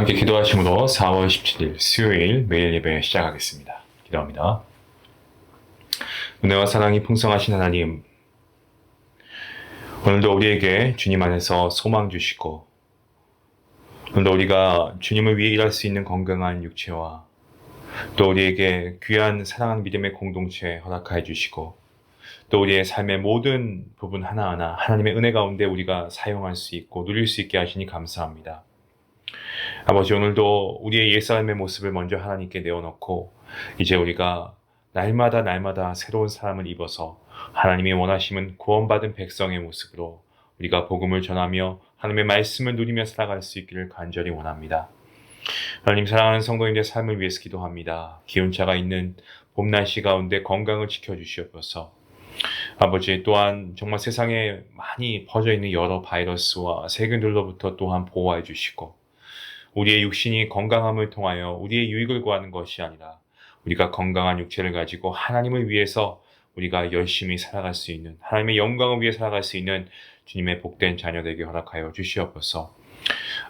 함께 기도하심으로 4월 17일 수요일 매일 예배 시작하겠습니다. 기도합니다. 은혜와 사랑이 풍성하신 하나님, 오늘도 우리에게 주님 안에서 소망 주시고, 오늘도 우리가 주님을 위해 일할 수 있는 건강한 육체와 또 우리에게 귀한 사랑하는 믿음의 공동체 허락하여 주시고, 또 우리의 삶의 모든 부분 하나하나 하나님의 은혜 가운데 우리가 사용할 수 있고 누릴 수 있게 하시니 감사합니다. 아버지, 오늘도 우리의 옛사람의 모습을 먼저 하나님께 내어놓고 이제 우리가 날마다 새로운 사람을 입어서 하나님이 원하시는 구원받은 백성의 모습으로 우리가 복음을 전하며 하나님의 말씀을 누리며 살아갈 수 있기를 간절히 원합니다. 하나님, 사랑하는 성도님들의 삶을 위해서 기도합니다. 기온차가 있는 봄날씨 가운데 건강을 지켜주시옵소서. 아버지, 또한 정말 세상에 많이 퍼져 있는 여러 바이러스와 세균들로부터 또한 보호해 주시고, 우리의 육신이 건강함을 통하여 우리의 유익을 구하는 것이 아니라 우리가 건강한 육체를 가지고 하나님을 위해서 우리가 열심히 살아갈 수 있는, 하나님의 영광을 위해 살아갈 수 있는 주님의 복된 자녀 되게 허락하여 주시옵소서.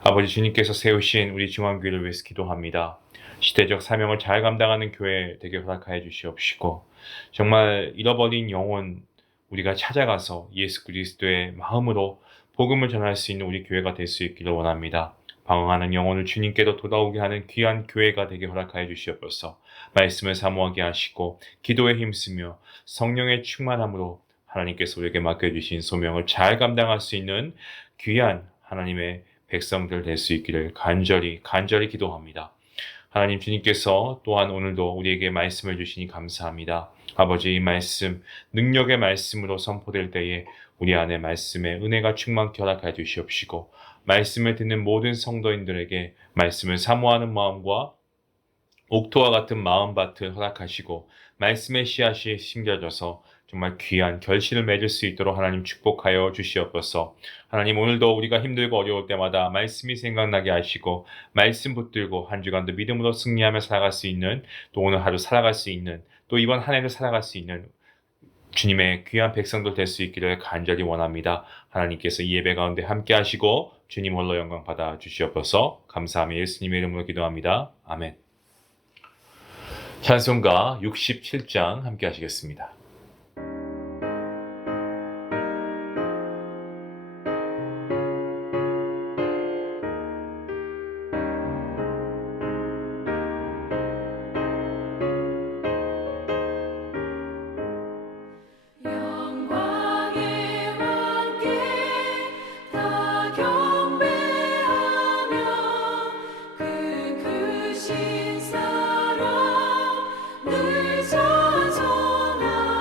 아버지, 주님께서 세우신 우리 중앙교회를 위해서 기도합니다. 시대적 사명을 잘 감당하는 교회 되게 허락하여 주시옵시고, 정말 잃어버린 영혼 우리가 찾아가서 예수 그리스도의 마음으로 복음을 전할 수 있는 우리 교회가 될 수 있기를 원합니다. 방황하는 영혼을 주님께로 돌아오게 하는 귀한 교회가 되게 허락하여 주시옵소서. 말씀을 사모하게 하시고 기도에 힘쓰며 성령의 충만함으로 하나님께서 우리에게 맡겨주신 소명을 잘 감당할 수 있는 귀한 하나님의 백성들 될 수 있기를 간절히 기도합니다. 하나님, 주님께서 또한 오늘도 우리에게 말씀을 주시니 감사합니다. 아버지, 이 말씀, 능력의 말씀으로 선포될 때에 우리 안에 말씀의 은혜가 충만케 허락하여 주시옵시고, 말씀을 듣는 모든 성도인들에게 말씀을 사모하는 마음과 옥토와 같은 마음밭을 허락하시고, 말씀의 씨앗이 심겨져서 정말 귀한 결실을 맺을 수 있도록 하나님 축복하여 주시옵소서. 하나님, 오늘도 우리가 힘들고 어려울 때마다 말씀이 생각나게 하시고 말씀 붙들고 한 주간도 믿음으로 승리하며 살아갈 수 있는, 또 오늘 하루 살아갈 수 있는, 또 이번 한 해를 살아갈 수 있는 주님의 귀한 백성들 될 수 있기를 간절히 원합니다. 하나님께서 이 예배 가운데 함께 하시고 주님 홀로 영광 받아 주시옵소서. 감사하며 예수님의 이름으로 기도합니다. 아멘. 찬송가 67장 함께 하시겠습니다. 늘 찬송하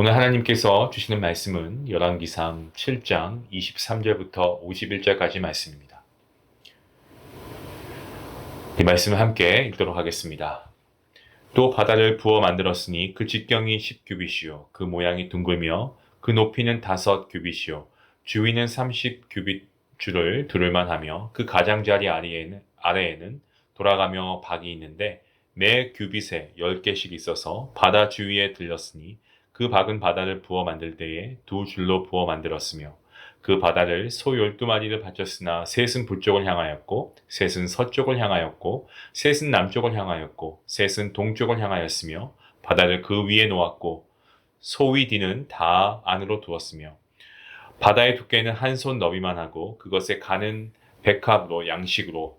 오늘 하나님께서 주시는 말씀은 열왕기상 7장 23절부터 51절까지 말씀입니다. 이 말씀을 함께 읽도록 하겠습니다. 또 바다를 부어 만들었으니 그 직경이 10규빗이요 그 모양이 둥글며 그 높이는 5규빗이요 주위는 30규빗 줄을 두를만 하며 그 가장자리 아래에는 돌아가며 박이 있는데 매 규빗에 10개씩 있어서 바다 주위에 들렸으니 그 박은 바다를 부어 만들 때에 2줄로 부어 만들었으며 그 바다를 소 12마리를 바쳤으나 셋은 북쪽을 향하였고 셋은 서쪽을 향하였고 셋은 남쪽을 향하였고 셋은 동쪽을 향하였으며 바다를 그 위에 놓았고 소위 뒤는 다 안으로 두었으며 바다의 두께는 한 손 너비만 하고 그것에 가는 백합으로 양식으로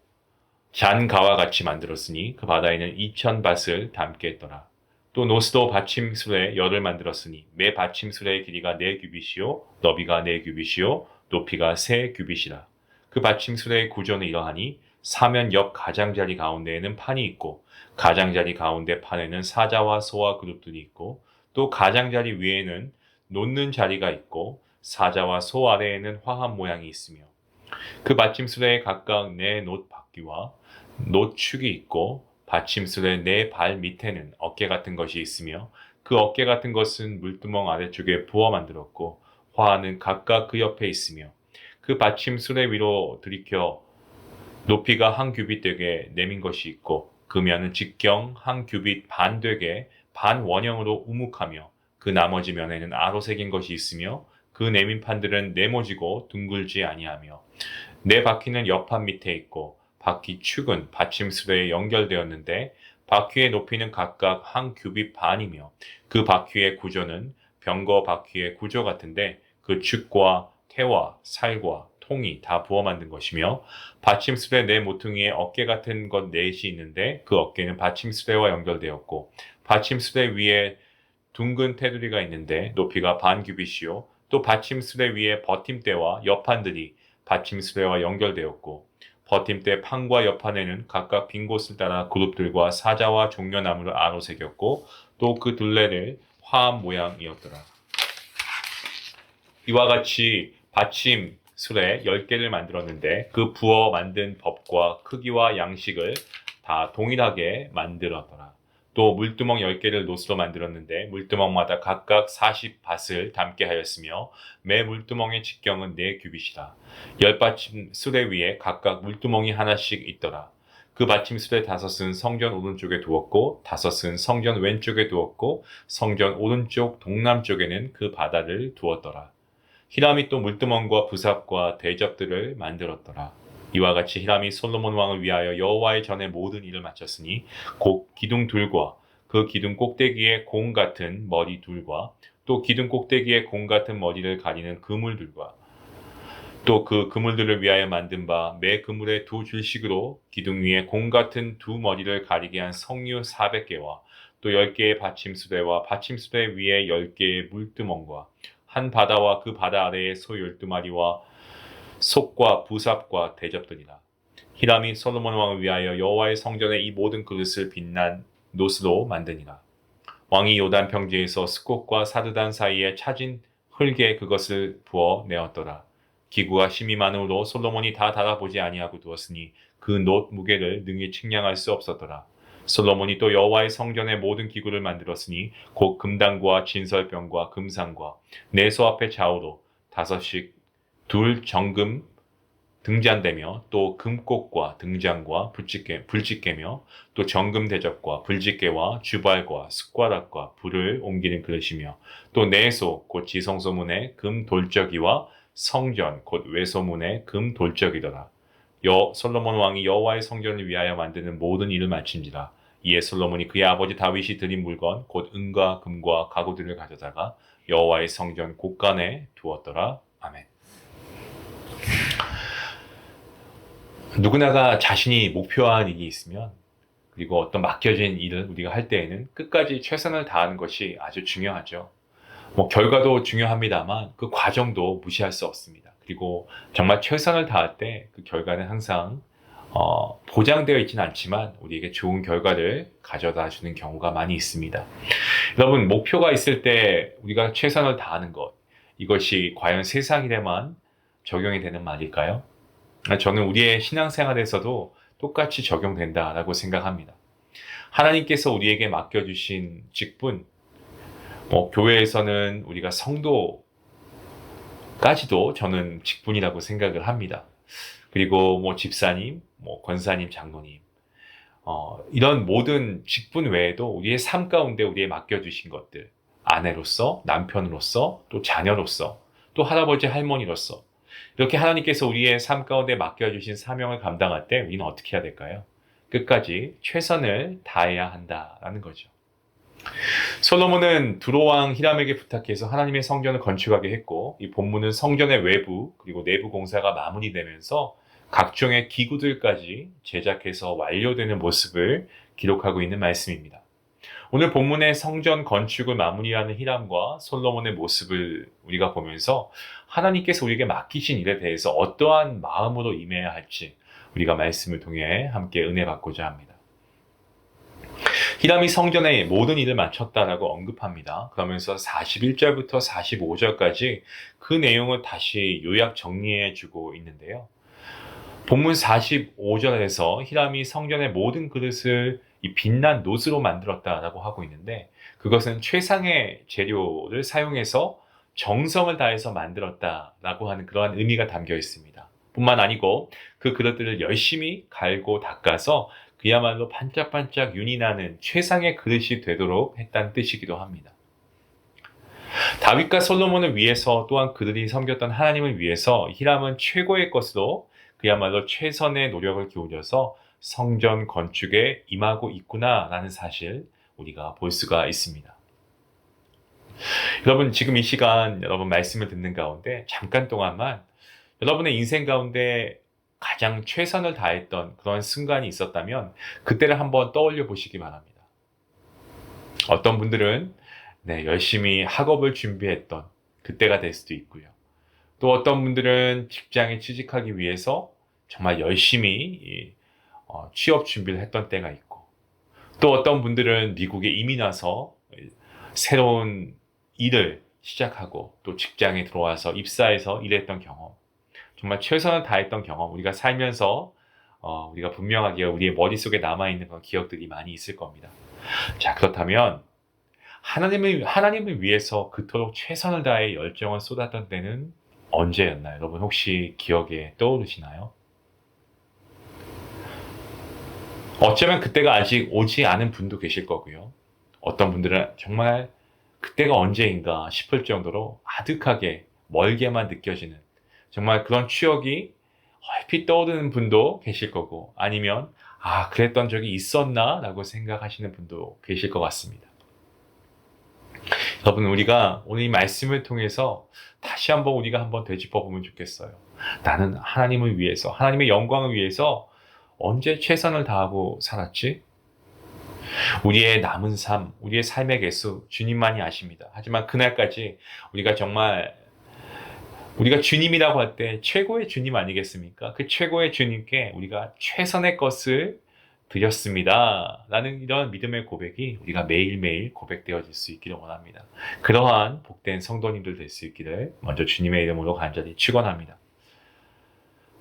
잔가와 같이 만들었으니 그 바다에는 2000밭을 담게 했더라. 또 노스도 받침술에 열을 만들었으니 매 받침술의 길이가 4규빗이요 너비가 4규빗이요 높이가 3규빗이라. 그 받침술의 구조는 이러하니 사면 옆 가장자리 가운데에는 판이 있고 가장자리 가운데 판에는 사자와 소와 그룹들이 있고 또 가장자리 위에는 놓는 자리가 있고 사자와 소 아래에는 화합 모양이 있으며 그 받침술에 각각 4놋 바퀴와 놋 축이 있고 받침술의 4발 밑에는 어깨 같은 것이 있으며 그 어깨 같은 것은 물두멍 아래쪽에 부어 만들었고 화하는 각각 그 옆에 있으며 그 받침술의 위로 들이켜 높이가 1규빗 되게 내민 것이 있고 그 면은 직경 1규빗 반 되게 반 원형으로 우묵하며 그 나머지 면에는 아로 새긴 것이 있으며 그 내민 판들은 네모지고 둥글지 아니하며 4바퀴는 옆판 밑에 있고 바퀴 축은 받침술에 연결되었는데 바퀴의 높이는 각각 1규빗 반이며 그 바퀴의 구조는 병거 바퀴의 구조 같은데 그 축과 태와 살과 통이 다 부어 만든 것이며 받침술의 4모퉁이에 어깨 같은 것 4이 있는데 그 어깨는 받침술에와 연결되었고 받침술의 위에 둥근 테두리가 있는데 높이가 반 규빗이요 또 받침술의 위에 버팀대와 옆판들이 받침술에와 연결되었고 버팀대 판과 옆판에는 각각 빈 곳을 따라 그룹들과 사자와 종려나무를 아로 새겼고 또 그 둘레를 화합 모양이었더라. 이와 같이 받침술에 10개를 만들었는데 그 부어 만든 법과 크기와 양식을 다 동일하게 만들었더라. 또 물두멍 10개를 노스로 만들었는데 물두멍마다 각각 40밭을 담게 하였으며 매 물두멍의 직경은 4규빗이라. 10받침술의 위에 각각 물두멍이 하나씩 있더라. 그 받침술의 5은 성전 오른쪽에 두었고 5은 성전 왼쪽에 두었고 성전 오른쪽 동남쪽에는 그 바다를 두었더라. 히람이 또 물두멍과 부삽과 대접들을 만들었더라. 이와 같이 히람이 솔로몬 왕을 위하여 여호와의 전에 모든 일을 마쳤으니 곧 기둥 둘과 그 기둥 꼭대기에 공 같은 머리 둘과 또 기둥 꼭대기에 공 같은 머리를 가리는 그물들과 또 그 그물들을 위하여 만든 바 매 그물에 2줄씩으로 기둥 위에 공 같은 2머리를 가리게 한 성류 400개와 또 10개의 받침수레와 받침수레 위에 10개의 물두멍과 한 바다와 그 바다 아래에 소 12마리와 속과 부삽과 대접들이라. 히람이 솔로몬 왕을 위하여 여호와의 성전에 이 모든 그릇을 빛난 노스로 만드니라. 왕이 요단 평지에서 스콧과 사드단 사이에 차진 흙에 그것을 부어 내었더라. 기구가 심히 많으므로 솔로몬이 다 달아보지 아니하고 두었으니 그 놋 무게를 능히 측량할 수 없었더라. 솔로몬이 또 여호와의 성전의 모든 기구를 만들었으니 곧 금당과 진설병과 금상과 내소 앞에 좌우로 5씩 둘 정금 등잔대며 또 금꽃과 등잔과 불집게며 또 정금 대접과 불집게와 주발과 숟가락과 불을 옮기는 그릇이며 또 내소 곧 지성소문의 금 돌적이와 성전 곧 외소문의 금 돌적이더라. 솔로몬 왕이 여호와의 성전을 위하여 만드는 모든 일을 마친지라. 이에 솔로몬이 그의 아버지 다윗이 드린 물건 곧 은과 금과 가구들을 가져다가 여호와의 성전 곳간에 두었더라. 아멘. 누구나가 자신이 목표한 일이 있으면 그리고 어떤 맡겨진 일을 우리가 할 때에는 끝까지 최선을 다하는 것이 아주 중요하죠. 결과도 중요합니다만 그 과정도 무시할 수 없습니다. 그리고 정말 최선을 다할 때 그 결과는 항상 보장되어 있지는 않지만 우리에게 좋은 결과를 가져다 주는 경우가 많이 있습니다. 여러분, 목표가 있을 때 우리가 최선을 다하는 것, 이것이 과연 세상 일에만 적용이 되는 말일까요? 저는 우리의 신앙생활에서도 똑같이 적용된다라고 생각합니다. 하나님께서 우리에게 맡겨주신 직분, 교회에서는 우리가 성도까지도 저는 직분이라고 생각을 합니다. 그리고 집사님, 권사님, 장로님, 이런 모든 직분 외에도 우리의 삶 가운데 우리에 맡겨주신 것들, 아내로서, 남편으로서, 또 자녀로서, 또 할아버지, 할머니로서, 이렇게 하나님께서 우리의 삶 가운데 맡겨주신 사명을 감당할 때 우리는 어떻게 해야 될까요? 끝까지 최선을 다해야 한다라는 거죠. 솔로몬은 두로왕 히람에게 부탁해서 하나님의 성전을 건축하게 했고, 이 본문은 성전의 외부 그리고 내부 공사가 마무리되면서 각종의 기구들까지 제작해서 완료되는 모습을 기록하고 있는 말씀입니다. 오늘 본문의 성전 건축을 마무리하는 히람과 솔로몬의 모습을 우리가 보면서 하나님께서 우리에게 맡기신 일에 대해서 어떠한 마음으로 임해야 할지 우리가 말씀을 통해 함께 은혜 받고자 합니다. 히람이 성전의 모든 일을 마쳤다라고 언급합니다. 그러면서 41절부터 45절까지 그 내용을 다시 요약 정리해 주고 있는데요. 본문 45절에서 히람이 성전의 모든 그릇을 이 빛난 놋으로 만들었다라고 하고 있는데, 그것은 최상의 재료를 사용해서 정성을 다해서 만들었다라고 하는 그러한 의미가 담겨 있습니다. 뿐만 아니고 그 그릇들을 열심히 갈고 닦아서 그야말로 반짝반짝 윤이 나는 최상의 그릇이 되도록 했다는 뜻이기도 합니다. 다윗과 솔로몬을 위해서, 또한 그들이 섬겼던 하나님을 위해서 히람은 최고의 것으로 그야말로 최선의 노력을 기울여서 성전 건축에 임하고 있구나라는 사실 우리가 볼 수가 있습니다. 여러분, 지금 이 시간 여러분 말씀을 듣는 가운데 잠깐 동안만 여러분의 인생 가운데 가장 최선을 다했던 그런 순간이 있었다면 그때를 한번 떠올려 보시기 바랍니다. 어떤 분들은 열심히 학업을 준비했던 그때가 될 수도 있고요. 또 어떤 분들은 직장에 취직하기 위해서 정말 열심히 취업 준비를 했던 때가 있고, 또 어떤 분들은 미국에 이민 와서 새로운 일을 시작하고 또 직장에 들어와서 입사해서 일했던 경험, 정말 최선을 다했던 경험, 우리가 살면서 우리가 분명하게 우리의 머릿속에 남아있는 그런 기억들이 많이 있을 겁니다. 자, 그렇다면 하나님을 위해서 그토록 최선을 다해 열정을 쏟았던 때는 언제였나요? 여러분 혹시 기억에 떠오르시나요? 어쩌면 그때가 아직 오지 않은 분도 계실 거고요. 어떤 분들은 정말 그때가 언제인가 싶을 정도로 아득하게 멀게만 느껴지는 정말 그런 추억이 얼핏 떠오르는 분도 계실 거고, 아니면 그랬던 적이 있었나 라고 생각하시는 분도 계실 것 같습니다. 여러분, 우리가 오늘 이 말씀을 통해서 다시 한번 우리가 한번 되짚어 보면 좋겠어요. 나는 하나님을 위해서, 하나님의 영광을 위해서 언제 최선을 다하고 살았지? 우리의 남은 삶, 우리의 삶의 개수 주님만이 아십니다. 하지만 그날까지 우리가 정말 우리가 주님이라고 할 때 최고의 주님 아니겠습니까? 그 최고의 주님께 우리가 최선의 것을 드렸습니다 라는 이런 믿음의 고백이 우리가 매일매일 고백되어질 수 있기를 원합니다. 그러한 복된 성도님들 될 수 있기를 먼저 주님의 이름으로 간절히 축원합니다.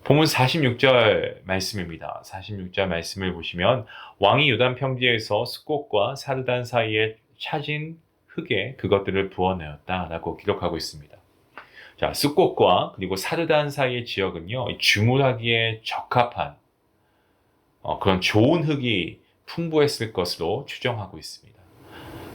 본문 46절 말씀입니다. 46절 말씀을 보시면 왕이 요단 평지에서 숫꽃과 사르단 사이에 차진 흙에 그것들을 부어내었다라고 기록하고 있습니다. 자, 숫꽃과 그리고 사르단 사이의 지역은요, 주물하기에 적합한 그런 좋은 흙이 풍부했을 것으로 추정하고 있습니다.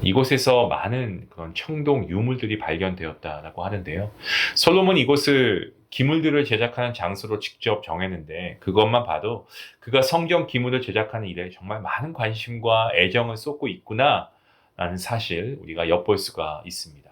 이곳에서 많은 그런 청동 유물들이 발견되었다라고 하는데요. 솔로몬이 이곳을 기물들을 제작하는 장소로 직접 정했는데, 그것만 봐도 그가 성경 기물을 제작하는 일에 정말 많은 관심과 애정을 쏟고 있구나라는 사실 우리가 엿볼 수가 있습니다.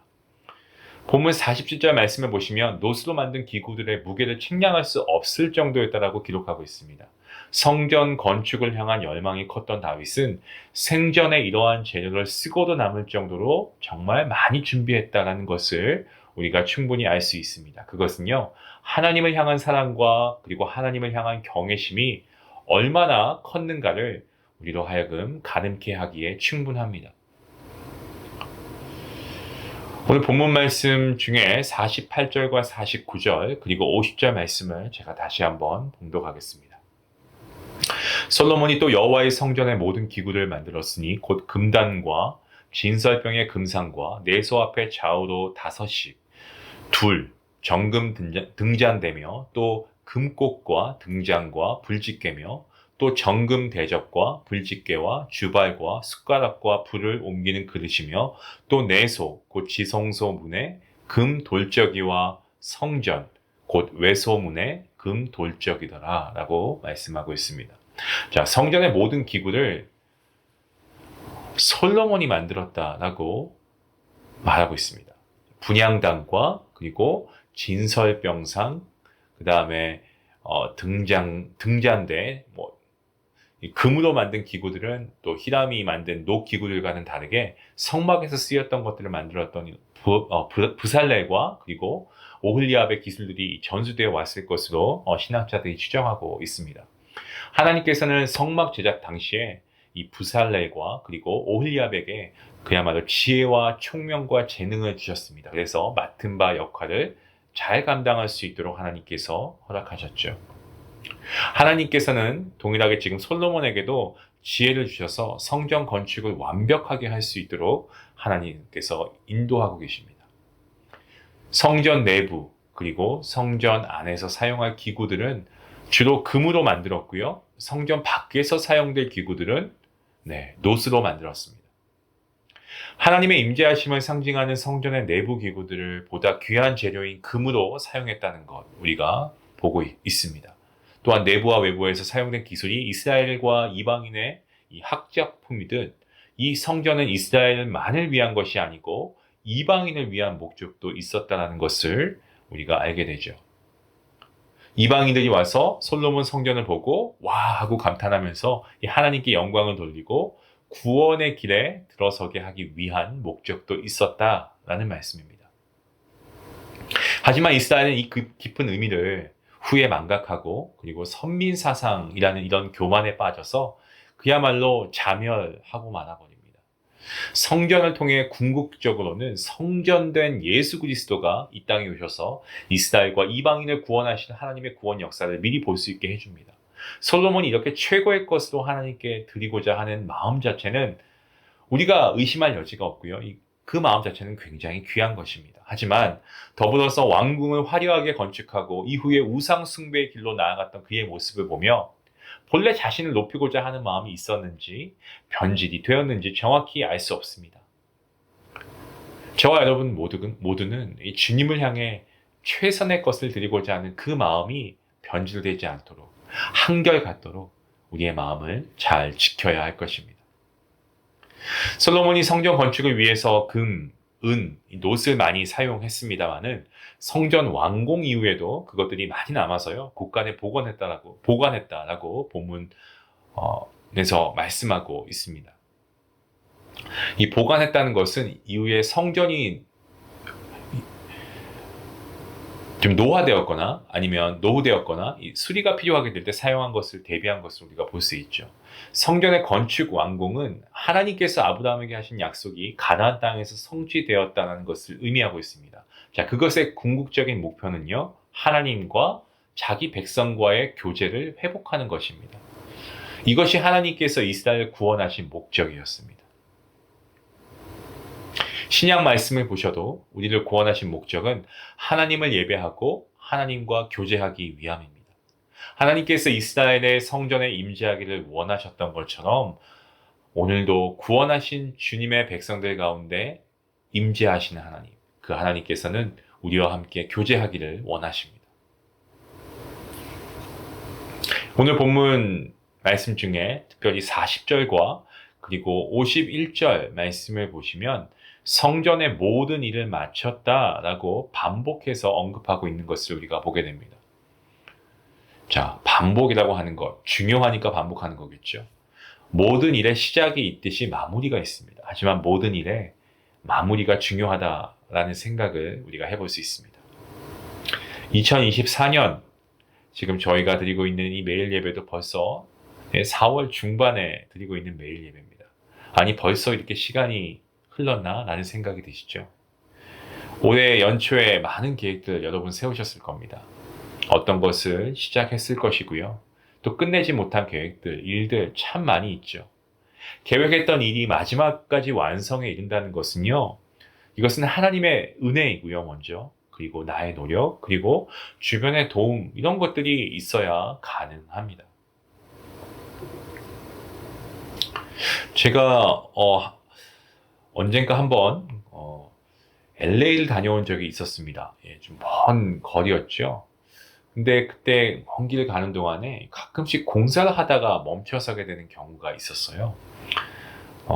본문 47절 말씀을 보시면 놋으로 만든 기구들의 무게를 측량할 수 없을 정도였다라고 기록하고 있습니다. 성전 건축을 향한 열망이 컸던 다윗은 생전에 이러한 재료를 쓰고도 남을 정도로 정말 많이 준비했다는 것을 우리가 충분히 알 수 있습니다. 그것은요, 하나님을 향한 사랑과 그리고 하나님을 향한 경외심이 얼마나 컸는가를 우리로 하여금 가늠케 하기에 충분합니다. 오늘 본문 말씀 중에 48절과 49절 그리고 50절 말씀을 제가 다시 한번 봉독하겠습니다. 솔로몬이 또 여호와의 성전의 모든 기구를 만들었으니 곧 금단과 진설병의 금상과 내소 앞에 좌우로 5씩 둘 정금 등잔대며 또 금꽃과 등잔과 불집게며 또 정금 대접과 불집게와 주발과 숟가락과 불을 옮기는 그릇이며 또 내소 곧 지성소 문에 금 돌적이와 성전 곧 외소 문에 금 돌적이더라 라고 말씀하고 있습니다. 자, 성전의 모든 기구를 솔로몬이 만들었다라고 말하고 있습니다. 분향단과 그리고 진설병상, 그 다음에 등잔대, 금으로 만든 기구들은 또 히람이 만든 녹 기구들과는 다르게 성막에서 쓰였던 것들을 만들었던 부살렐과 그리고 오홀리압의 기술들이 전수되어 왔을 것으로 신학자들이 추정하고 있습니다. 하나님께서는 성막 제작 당시에 이 부살렐과 그리고 오홀리압에게 그야말로 지혜와 총명과 재능을 주셨습니다. 그래서 맡은 바 역할을 잘 감당할 수 있도록 하나님께서 허락하셨죠. 하나님께서는 동일하게 지금 솔로몬에게도 지혜를 주셔서 성전 건축을 완벽하게 할 수 있도록 하나님께서 인도하고 계십니다. 성전 내부 그리고 성전 안에서 사용할 기구들은 주로 금으로 만들었고요. 성전 밖에서 사용될 기구들은 노스로 만들었습니다. 하나님의 임재하심을 상징하는 성전의 내부 기구들을 보다 귀한 재료인 금으로 사용했다는 것 우리가 보고 있습니다. 또한 내부와 외부에서 사용된 기술이 이스라엘과 이방인의 이 학작품이듯 이 성전은 이스라엘만을 위한 것이 아니고 이방인을 위한 목적도 있었다는 것을 우리가 알게 되죠. 이방인들이 와서 솔로몬 성전을 보고 와 하고 감탄하면서 하나님께 영광을 돌리고 구원의 길에 들어서게 하기 위한 목적도 있었다라는 말씀입니다. 하지만 이스라엘은 이 깊은 의미를 후에 망각하고 그리고 선민사상이라는 이런 교만에 빠져서 그야말로 자멸하고 말아버립니다. 성전을 통해 궁극적으로는 성전된 예수 그리스도가 이 땅에 오셔서 이스라엘과 이방인을 구원하시는 하나님의 구원 역사를 미리 볼 수 있게 해줍니다. 솔로몬이 이렇게 최고의 것으로 하나님께 드리고자 하는 마음 자체는 우리가 의심할 여지가 없고요. 그 마음 자체는 굉장히 귀한 것입니다. 하지만 더불어서 왕궁을 화려하게 건축하고 이후에 우상 숭배의 길로 나아갔던 그의 모습을 보며 본래 자신을 높이고자 하는 마음이 있었는지 변질이 되었는지 정확히 알 수 없습니다. 저와 여러분 모두는 이 주님을 향해 최선의 것을 드리고자 하는 그 마음이 변질되지 않도록 한결같도록 우리의 마음을 잘 지켜야 할 것입니다. 솔로몬이 성전 건축을 위해서 금, 은, 놋을 많이 사용했습니다마는 성전 완공 이후에도 그것들이 많이 남아서요 곳간에 보관했다라고 본문에서 말씀하고 있습니다. 이 보관했다는 것은 이후에 성전이 좀 노화되었거나 아니면 노후되었거나 수리가 필요하게 될 때 사용한 것을 대비한 것을 우리가 볼 수 있죠. 성전의 건축 완공은 하나님께서 아브라함에게 하신 약속이 가나안 땅에서 성취되었다는 것을 의미하고 있습니다. 자, 그것의 궁극적인 목표는요, 하나님과 자기 백성과의 교제를 회복하는 것입니다. 이것이 하나님께서 이스라엘을 구원하신 목적이었습니다. 신약 말씀을 보셔도 우리를 구원하신 목적은 하나님을 예배하고 하나님과 교제하기 위함입니다. 하나님께서 이스라엘의 성전에 임재하기를 원하셨던 것처럼 오늘도 구원하신 주님의 백성들 가운데 임재하시는 하나님, 그 하나님께서는 우리와 함께 교제하기를 원하십니다. 오늘 본문 말씀 중에 특별히 40절과 그리고 51절 말씀을 보시면 성전의 모든 일을 마쳤다라고 반복해서 언급하고 있는 것을 우리가 보게 됩니다. 자, 반복이라고 하는 것, 중요하니까 반복하는 거겠죠. 모든 일에 시작이 있듯이 마무리가 있습니다. 하지만 모든 일에 마무리가 중요하다라는 생각을 우리가 해볼 수 있습니다. 2024년, 지금 저희가 드리고 있는 이 매일 예배도 벌써 4월 중반에 드리고 있는 매일 예배입니다. 아니, 벌써 이렇게 시간이 흘렀나? 라는 생각이 드시죠? 올해 연초에 많은 계획들 여러분 세우셨을 겁니다. 어떤 것을 시작했을 것이고요. 또 끝내지 못한 계획들, 일들 참 많이 있죠. 계획했던 일이 마지막까지 완성에 이른다는 것은요, 이것은 하나님의 은혜이고요, 먼저. 그리고 나의 노력, 그리고 주변의 도움, 이런 것들이 있어야 가능합니다. 제가, 언젠가 한번, LA를 다녀온 적이 있었습니다. 좀 먼 거리였죠. 근데 그때 먼 길을 가는 동안에 가끔씩 공사를 하다가 멈춰서게 되는 경우가 있었어요.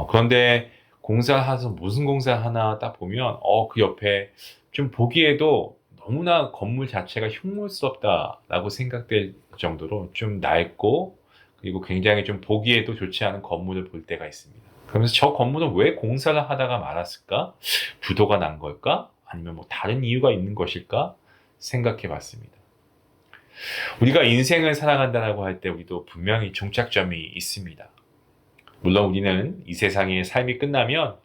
그런데 공사를 해서 무슨 공사 하나 딱 보면, 그 옆에 좀 보기에도 너무나 건물 자체가 흉물스럽다라고 생각될 정도로 좀 낡고, 그리고 굉장히 좀 보기에도 좋지 않은 건물을 볼 때가 있습니다. 그러면서 저 건물은 왜 공사를 하다가 말았을까? 부도가 난 걸까? 아니면 뭐 다른 이유가 있는 것일까? 생각해 봤습니다. 우리가 인생을 살아간다고 할 때 우리도 분명히 종착점이 있습니다. 물론 우리는 이 세상의 삶이 끝나면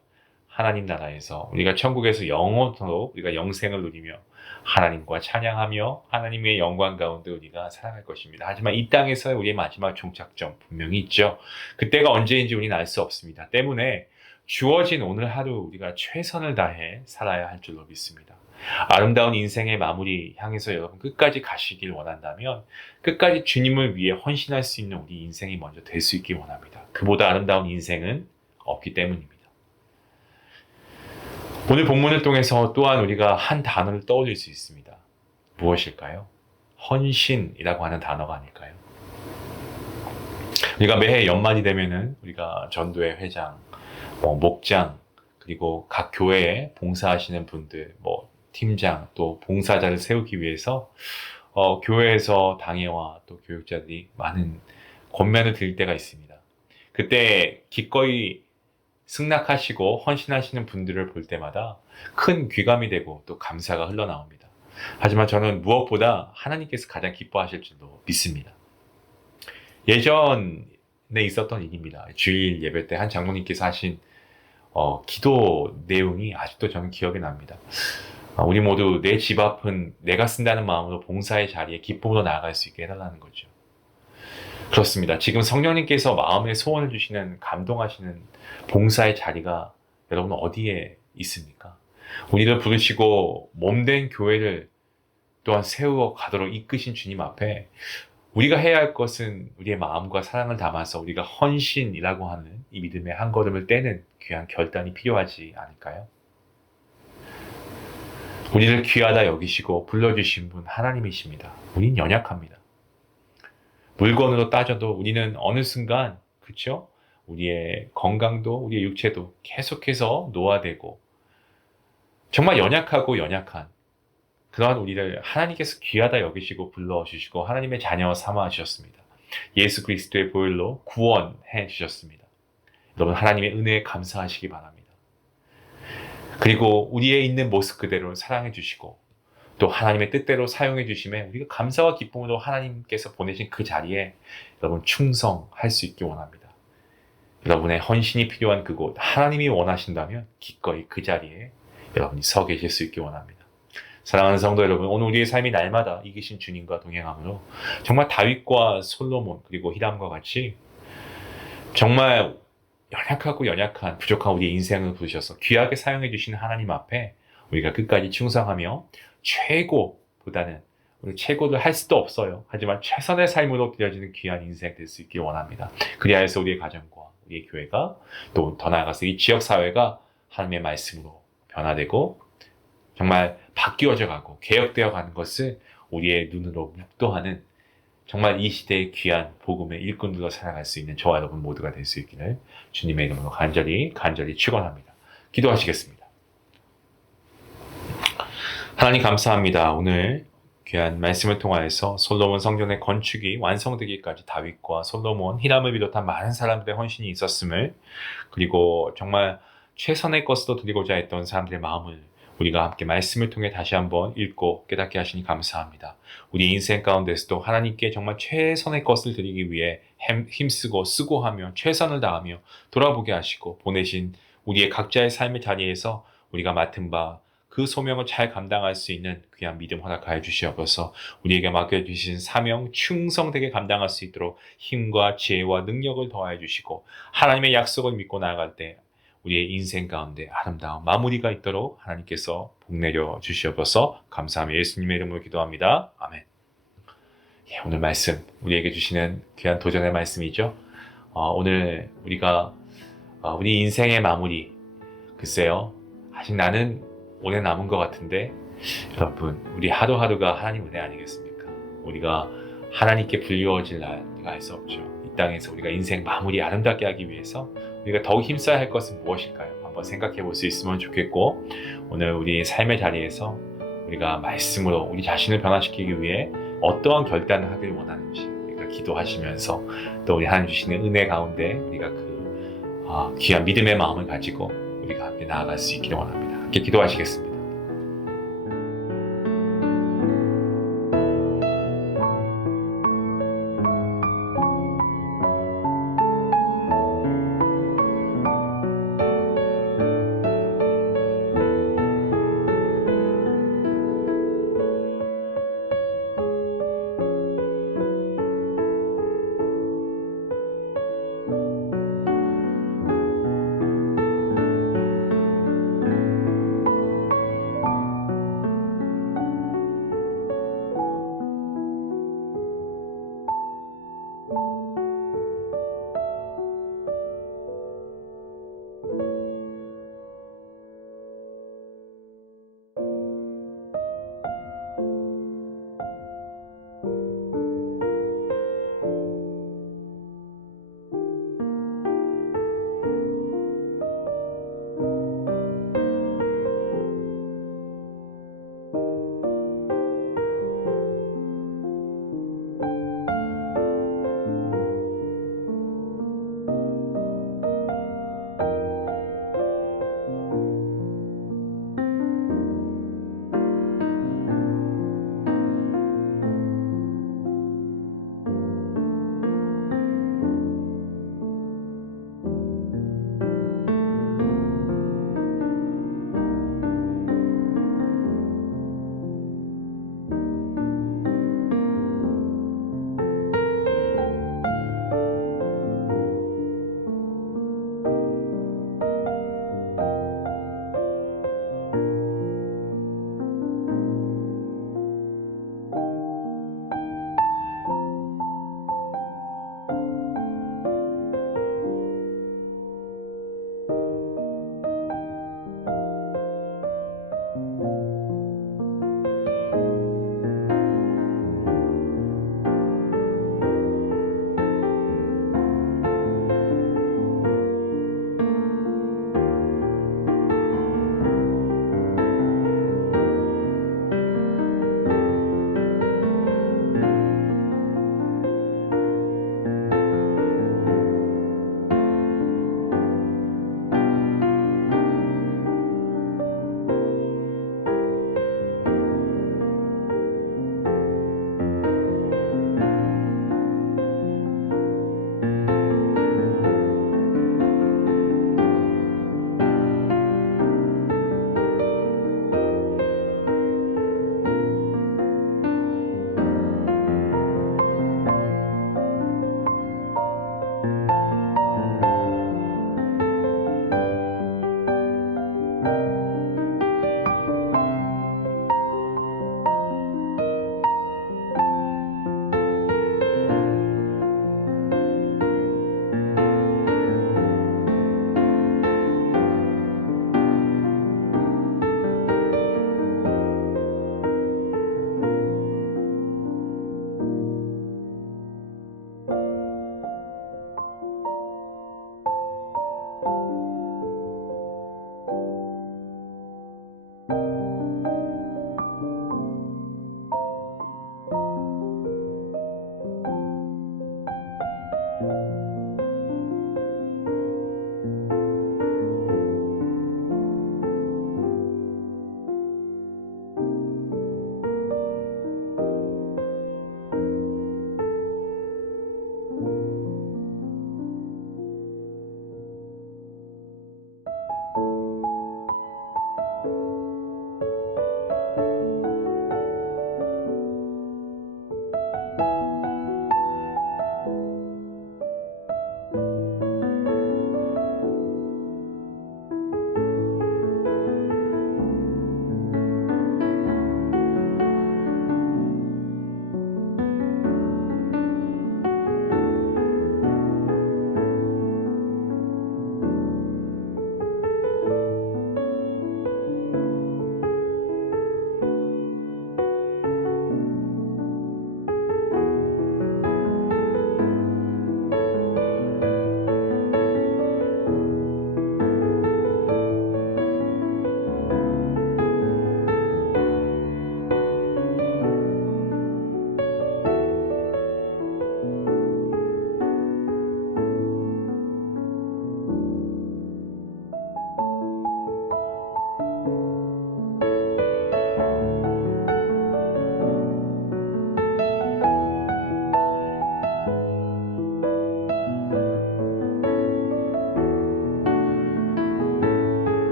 하나님 나라에서 우리가 천국에서 영원토록 우리가 영생을 누리며 하나님과 찬양하며 하나님의 영광 가운데 우리가 살아갈 것입니다. 하지만 이 땅에서의 우리의 마지막 종착점 분명히 있죠. 그때가 언제인지 우리는 알 수 없습니다. 때문에 주어진 오늘 하루 우리가 최선을 다해 살아야 할 줄로 믿습니다. 아름다운 인생의 마무리 향해서 여러분 끝까지 가시길 원한다면 끝까지 주님을 위해 헌신할 수 있는 우리 인생이 먼저 될 수 있길 원합니다. 그보다 아름다운 인생은 없기 때문입니다. 오늘 본문을 통해서 또한 우리가 한 단어를 떠올릴 수 있습니다. 무엇일까요? 헌신이라고 하는 단어가 아닐까요? 우리가 매해 연말이 되면은 우리가 전도회 회장, 목장, 그리고 각 교회에 봉사하시는 분들, 팀장, 또 봉사자를 세우기 위해서 교회에서 당회와 또 교육자들이 많은 권면을 드릴 때가 있습니다. 그때 기꺼이 승낙하시고 헌신하시는 분들을 볼 때마다 큰 귀감이 되고 또 감사가 흘러나옵니다. 하지만 저는 무엇보다 하나님께서 가장 기뻐하실 줄도 믿습니다. 예전에 있었던 일입니다. 주일 예배 때 한 장로님께서 하신 기도 내용이 아직도 저는 기억이 납니다. 우리 모두 내 집 앞은 내가 쓴다는 마음으로 봉사의 자리에 기쁨으로 나아갈 수 있게 해달라는 거죠. 그렇습니다. 지금 성령님께서 마음에 소원을 주시는 감동하시는 봉사의 자리가 여러분 어디에 있습니까? 우리를 부르시고 몸된 교회를 또한 세워 가도록 이끄신 주님 앞에 우리가 해야 할 것은 우리의 마음과 사랑을 담아서 우리가 헌신이라고 하는 이 믿음의 한 걸음을 떼는 귀한 결단이 필요하지 않을까요? 우리를 귀하다 여기시고 불러주신 분 하나님이십니다. 우린 연약합니다. 물건으로 따져도 우리는 어느 순간, 그쵸? 우리의 건강도, 우리의 육체도 계속해서 노화되고, 정말 연약한, 그러한 우리를 하나님께서 귀하다 여기시고 불러주시고, 하나님의 자녀 삼아 주셨습니다. 예수 그리스도의 보혈로 구원해 주셨습니다. 여러분, 하나님의 은혜에 감사하시기 바랍니다. 그리고 우리의 있는 모습 그대로 사랑해 주시고, 또 하나님의 뜻대로 사용해 주심에 우리가 감사와 기쁨으로 하나님께서 보내신 그 자리에 여러분 충성할 수 있기 원합니다. 여러분의 헌신이 필요한 그곳 하나님이 원하신다면 기꺼이 그 자리에 여러분이 서 계실 수 있기 원합니다. 사랑하는 성도 여러분, 오늘 우리의 삶이 날마다 이기신 주님과 동행함으로 정말 다윗과 솔로몬 그리고 히람과 같이 정말 연약한 부족한 우리의 인생을 부르셔서 귀하게 사용해 주신 하나님 앞에 우리가 끝까지 충성하며 최고보다는 우리 최고를 할 수도 없어요. 하지만 최선의 삶으로 드려지는 귀한 인생 될 수 있길 원합니다. 그리하여서 우리의 가정과 우리의 교회가 또 더 나아가서 이 지역사회가 하나님의 말씀으로 변화되고 정말 바뀌어져 가고 개혁되어 가는 것을 우리의 눈으로 묵도하는 정말 이 시대의 귀한 복음의 일꾼들로 살아갈 수 있는 저와 여러분 모두가 될 수 있기를 주님의 이름으로 간절히 축원합니다. 기도하시겠습니다. 하나님 감사합니다. 오늘 귀한 말씀을 통하여서 솔로몬 성전의 건축이 완성되기까지 다윗과 솔로몬, 히람을 비롯한 많은 사람들의 헌신이 있었음을, 그리고 정말 최선의 것으로 드리고자 했던 사람들의 마음을 우리가 함께 말씀을 통해 다시 한번 읽고 깨닫게 하시니 감사합니다. 우리 인생 가운데서도 하나님께 정말 최선의 것을 드리기 위해 힘쓰고 수고하며 최선을 다하며 돌아보게 하시고 보내신 우리의 각자의 삶의 자리에서 우리가 맡은 바 그 소명을 잘 감당할 수 있는 귀한 믿음 허락하여 주시옵소서. 우리에게 맡겨주신 사명 충성되게 감당할 수 있도록 힘과 지혜와 능력을 더하여 주시고 하나님의 약속을 믿고 나아갈 때 우리의 인생 가운데 아름다운 마무리가 있도록 하나님께서 복내려 주시옵소서. 감사하며 예수님의 이름으로 기도합니다. 아멘. 오늘 말씀 우리에게 주시는 귀한 도전의 말씀이죠. 오늘 우리가 우리 인생의 마무리, 글쎄요, 아직 나는 오래 남은 것 같은데, 여러분, 우리 하루하루가 하나님 은혜 아니겠습니까? 우리가 하나님께 불리워질 날가 할 수 없죠. 이 땅에서 우리가 인생 마무리 아름답게 하기 위해서 우리가 더욱 힘써야 할 것은 무엇일까요? 한번 생각해 볼 수 있으면 좋겠고, 오늘 우리 삶의 자리에서 우리가 말씀으로 우리 자신을 변화시키기 위해 어떠한 결단을 하길 원하는지 우리가 기도하시면서 또 우리 하나님 주시는 은혜 가운데 우리가 귀한 믿음의 마음을 가지고 우리가 함께 나아갈 수 있기를 원합니다. 함께 기도하시겠습니다.